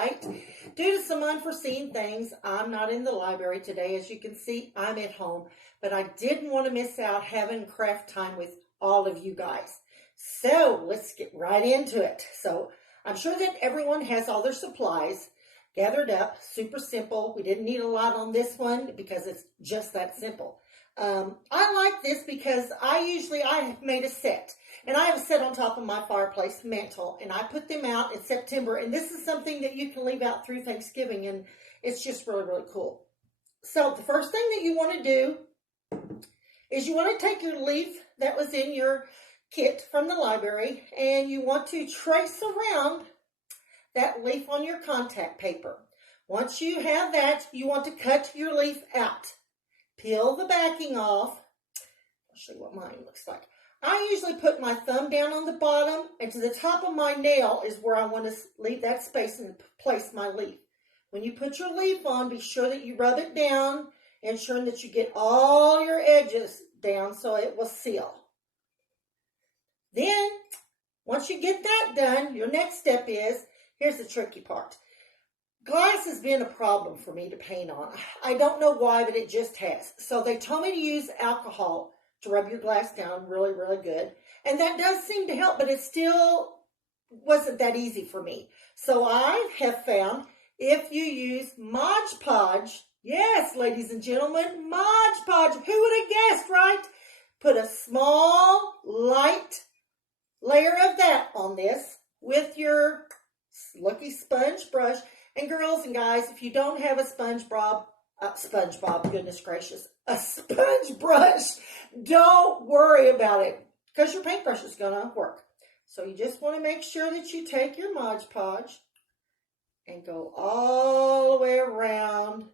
right? Due to some unforeseen things, I'm not in the library today. As you can see, I'm at home, but I didn't want to miss out having craft time with all of you guys. So let's get right into it. So I'm sure that everyone has all their supplies gathered up, super simple. We didn't need a lot on this one because it's just that simple. I like this because I have made a set, and I have a set on top of my fireplace mantle, and I put them out in September, and this is something that you can leave out through Thanksgiving, and it's just really, really cool. So the first thing that you want to do is you want to take your leaf that was in your kit from the library, and you want to trace around that leaf on your contact paper. Once you have that, you want to cut your leaf out. Peel the backing off. I'll show you what mine looks like. I usually put my thumb down on the bottom, and to the top of my nail is where I want to leave that space and place my leaf. When you put your leaf on, be sure that you rub it down, ensuring that you get all your edges down so it will seal. Then, once you get that done, your next step is, here's the tricky part. Glass has been a problem for me to paint on. I don't know why, but it just has. So they told me to use alcohol to rub your glass down really, really good. And that does seem to help, but it still wasn't that easy for me. So I have found if you use Mod Podge, yes, ladies and gentlemen, Mod Podge, who would have guessed, right? Put a small, light layer of that on this with your lucky sponge brush. And girls and guys, if you don't have a SpongeBob, goodness gracious, a sponge brush, don't worry about it because your paintbrush is going to work. So you just want to make sure that you take your Mod Podge and go all the way around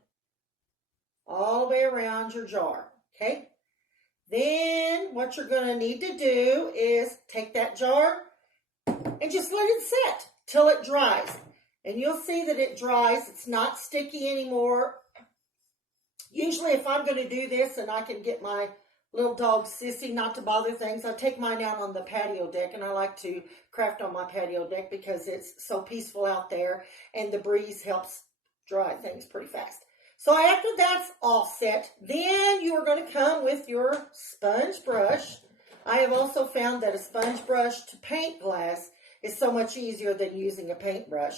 your jar, okay? Then what you're going to need to do is take that jar and just let it sit till it dries. And you'll see that it dries. It's not sticky anymore. Usually if I'm going to do this and I can get my little dog Sissy not to bother things, I take mine out on the patio deck, and I like to craft on my patio deck because it's so peaceful out there and the breeze helps dry things pretty fast. So after that's all set, then you are going to come with your sponge brush. I have also found that a sponge brush to paint glass is so much easier than using a paintbrush.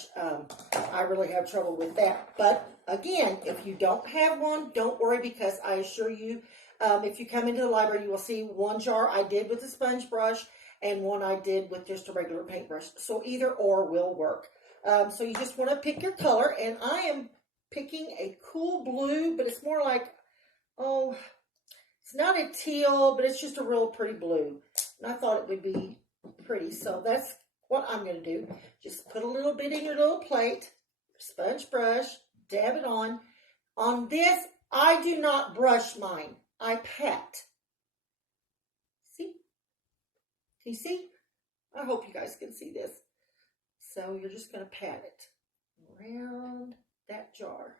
I really have trouble with that. But again, if you don't have one, don't worry, because I assure you, if you come into the library, you will see one jar I did with a sponge brush and one I did with just a regular paintbrush. So either or will work. So you just want to pick your color, and I am picking a cool blue, but it's more like, it's not a teal, but it's just a real pretty blue. And I thought it would be pretty, so that's what I'm going to do. Just put a little bit in your little plate, sponge brush, dab it on. On this, I do not brush mine. I pat. See? Can you see? I hope you guys can see this. So you're just going to pat it around that jar.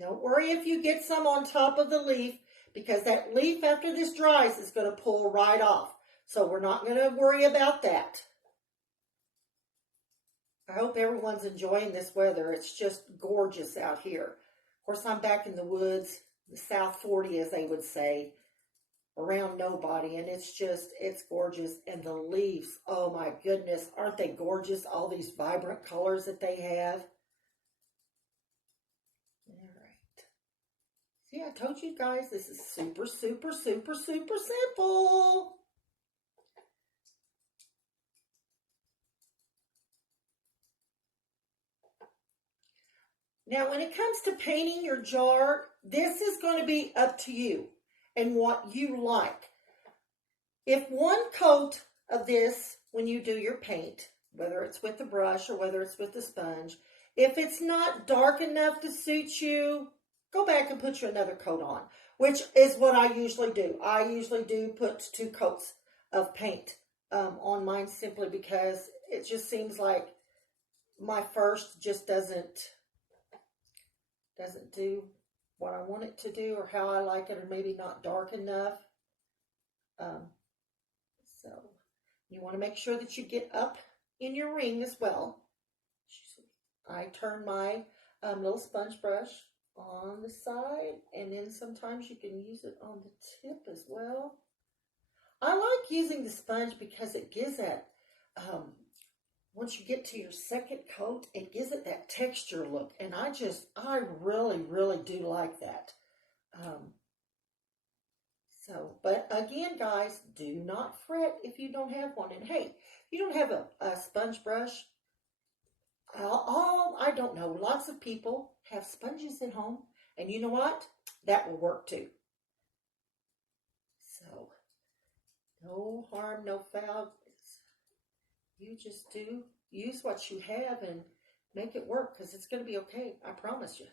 Don't worry if you get some on top of the leaf, because that leaf after this dries is going to pull right off. So we're not going to worry about that. I hope everyone's enjoying this weather. It's just gorgeous out here. Of course, I'm back in the woods, the South 40, as they would say, around nobody. And it's gorgeous. And the leaves, oh my goodness, aren't they gorgeous? All these vibrant colors that they have. All right. See, I told you guys, this is super, super, super, super simple. Now, when it comes to painting your jar, this is going to be up to you and what you like. If one coat of this, when you do your paint, whether it's with the brush or whether it's with the sponge, if it's not dark enough to suit you, go back and put you another coat on, which is what I usually do. I usually do put 2 coats of paint on mine, simply because it just seems like my first just doesn't do what I want it to do or how I like it, or maybe not dark enough. So you want to make sure that you get up in your ring as well. I turn my little sponge brush on the side, and then sometimes you can use it on the tip as well. I like using the sponge because it gives that, once you get to your second coat, it gives it that texture look, and I really, really do like that. But again, guys, do not fret if you don't have one. And hey, if you don't have a sponge brush, I don't know, lots of people have sponges at home, and you know what? That will work too. So, no harm, no foul. You just do use what you have and make it work, because it's going to be okay. I promise you.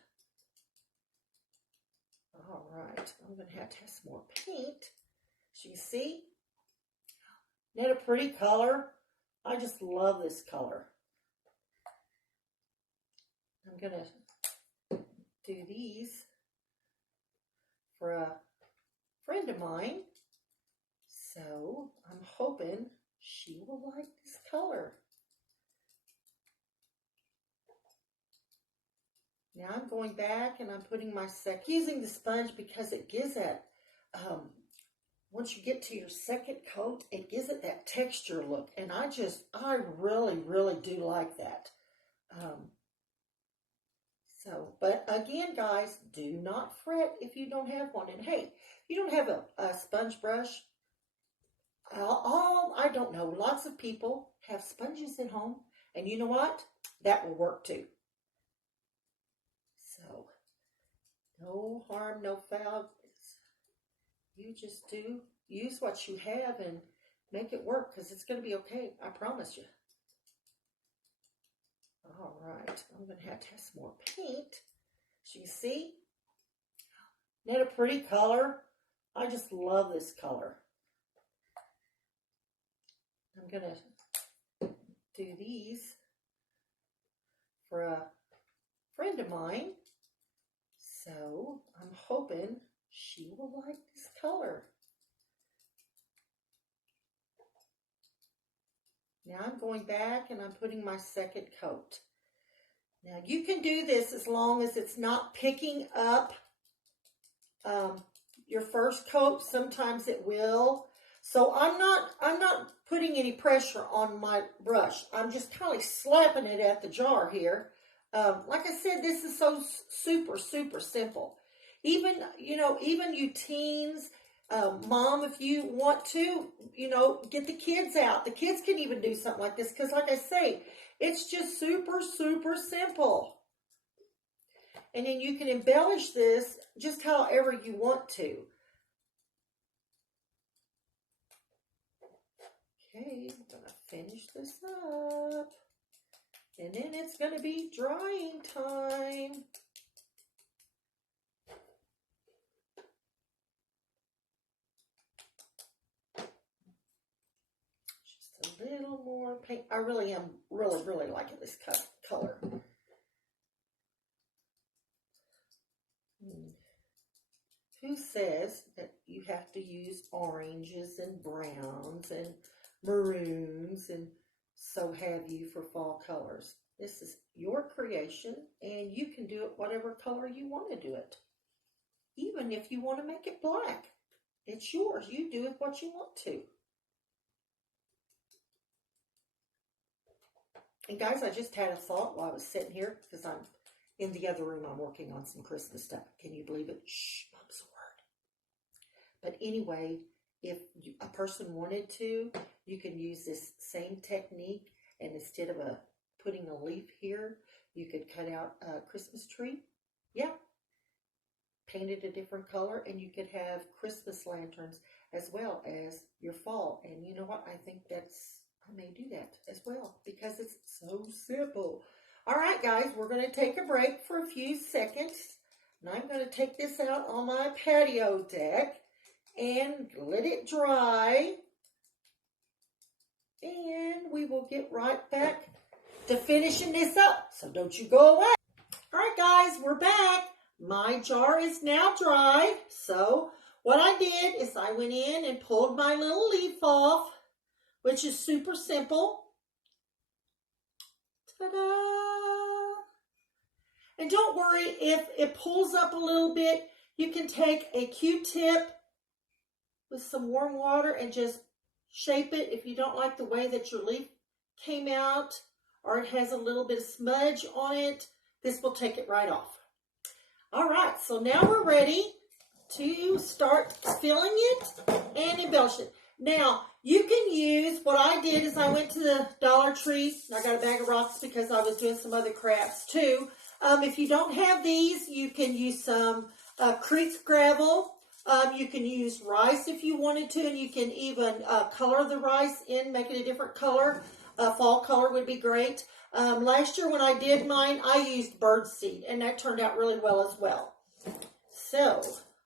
All right, I'm going to have some more paint. As you can see, isn't that a pretty color? I just love this color. I'm going to do these for a friend of mine. So I'm hoping she will like this color. Now I'm going back and I'm putting my second, using the sponge because it gives that, once you get to your second coat, it gives it that texture look. And I really, really do like that. But again, guys, do not fret if you don't have one. And hey, if you don't have a sponge brush, I don't know, lots of people have sponges at home, and you know what? That will work too. So, no harm, no foul. You just do use what you have and make it work, because it's going to be okay. I promise you. All right, I'm going to have some more paint. As you can see, isn't that a pretty color? I just love this color. I'm going to do these for a friend of mine. So I'm hoping she will like this color. Now I'm going back and I'm putting my second coat. Now you can do this as long as it's not picking up your first coat. Sometimes it will. So I'm not putting any pressure on my brush. I'm just kind of slapping it at the jar here. Like I said, this is so super, super simple. Even you teens, mom, if you want to, get the kids out. The kids can even do something like this, because like I say, it's just super, super simple. And then you can embellish this just however you want to. Okay, I'm going to finish this up. And then it's going to be drying time. Just a little more paint. I really am really liking this color. Who says that you have to use oranges and browns and maroons and so have you for fall colors? This is your creation, and you can do it whatever color you want to do it. Even if you want to make it black, it's yours. You do it what you want to. And guys, I just had a thought while I was sitting here, because I'm in the other room. I'm working on some Christmas stuff. Can you believe it? Shh, mom's a word. But anyway, if a person wanted to, you can use this same technique, and instead of putting a leaf here, you could cut out a Christmas tree. Yeah. Paint it a different color, and you could have Christmas lanterns as well as your fall. And you know what? I think I may do that as well, because it's so simple. All right, guys, we're going to take a break for a few seconds. And I'm going to take this out on my patio deck and let it dry. And we will get right back to finishing this up. So don't you go away. All right, guys, we're back. My jar is now dry. So what I did is I went in and pulled my little leaf off, which is super simple. Ta-da! And don't worry if it pulls up a little bit. You can take a Q-tip with some warm water and just shape it if you don't like the way that your leaf came out or it has a little bit of smudge on it. This will take it right off. All right, so now we're ready to start filling it and embellish it. Now, you can use, what I did is I went to the Dollar Tree and I got a bag of rocks because I was doing some other crafts too. If you don't have these, you can use some creek gravel. You can use rice if you wanted to, and you can even color the rice in, make it a different color. Fall color would be great. Last year when I did mine, I used birdseed, and that turned out really well as well. So,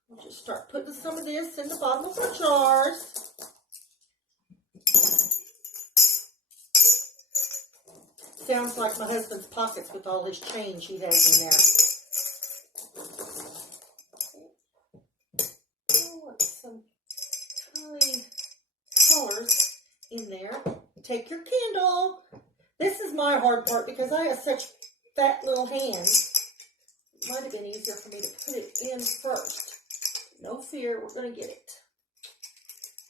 we'll just start putting some of this in the bottom of our jars. Sounds like my husband's pockets with all his change he has in there. I want some colors in there. Take your candle. This is my hard part because I have such fat little hands. It might have been easier for me to put it in first. No fear, we're going to get it.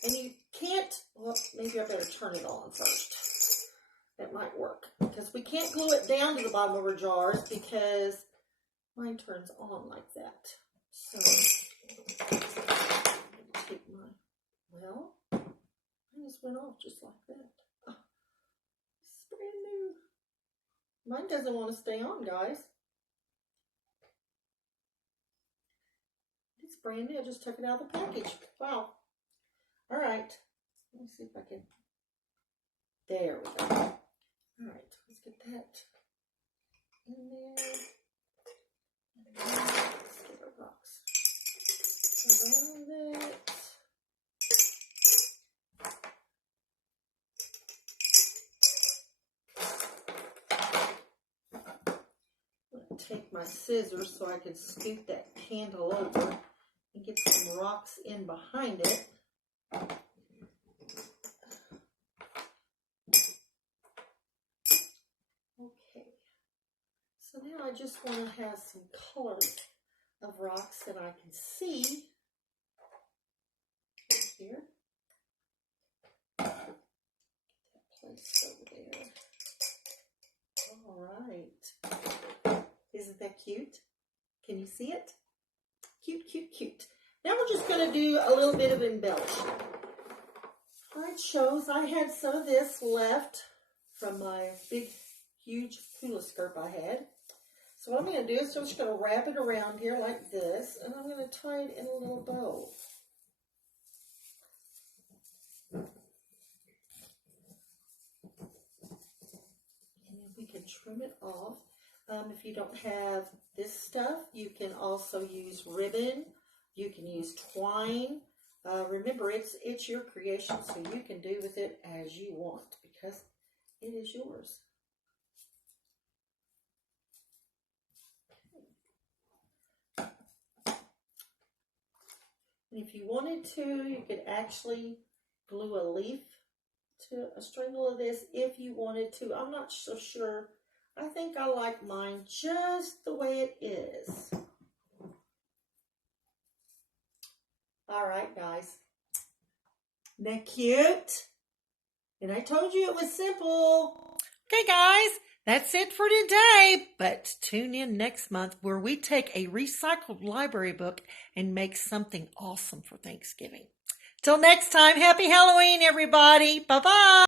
And you can't, well, maybe I better turn it on first. That might work. Because we can't glue it down to the bottom of our jars because mine turns on like that. So, take my, well, I just went off just like that. Oh, it's brand new. Mine doesn't want to stay on, guys. It's brand new. I just took it out of the package. Wow. All right. Let me see if I can. There we go. All right. Let's get that in there. And let's get our rocks around it. I'm going to take my scissors so I can scoop that candle over and get some rocks in behind it. Okay, so now I just want to have some colors of rocks that I can see here. Get that placed over there. All right. Isn't that cute? Can you see it? Cute, cute, cute. Now we're just going to do a little bit of embellishment. It shows I had some of this left from my big, huge hula skirt I had. So what I'm going to do is I'm just going to wrap it around here like this, and I'm going to tie it in a little bow. And then we can trim it off. If you don't have this stuff, you can also use ribbon. You can use twine. Remember, it's your creation, so you can do with it as you want because it is yours. And if you wanted to, you could actually glue a leaf to a stringle of this if you wanted to. I'm not so sure. I think I like mine just the way it is. All right, guys. Isn't that cute? And I told you it was simple. Okay, guys, that's it for today. But tune in next month where we take a recycled library book and make something awesome for Thanksgiving. Till next time, happy Halloween, everybody. Bye-bye.